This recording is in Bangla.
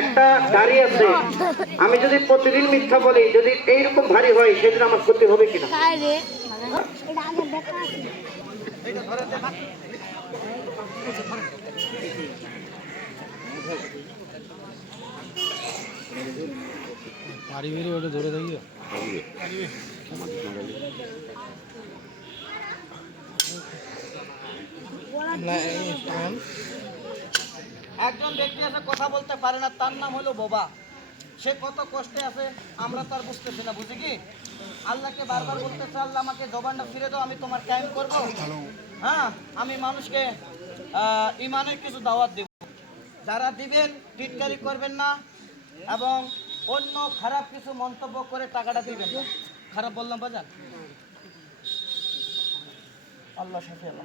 একটা গাড়ি আছে। আমি যদি প্রতিদিন মিথ্যা বলি, যদি এইরকম ভারী হয়, সেদিন আমার ক্ষতি হবে কিনা? ধরে থাকি একজন ব্যক্তি আছে, কথা বলতে পারে না, তার নাম হলো বোবা। সে কত কষ্টে আছে, আমরা তার বুঝতেছি না বুঝি কি? আল্লাহকে বারবার বলতেছে আল্লাহ আমাকে জবানটা ফিরে দাও, আমি তোমার কায়েম করব। হ্যাঁ আমি মানুষকে ইমানের কিছু দাওয়াত দেব। যারা দিবেন, টিটকারি করবেন না, এবং অন্য খারাপ কিছু মন্তব্য করে টাকাটা দিবেন খারাপ বললাম বাজান আল্লাহ সাথে আল্লাহ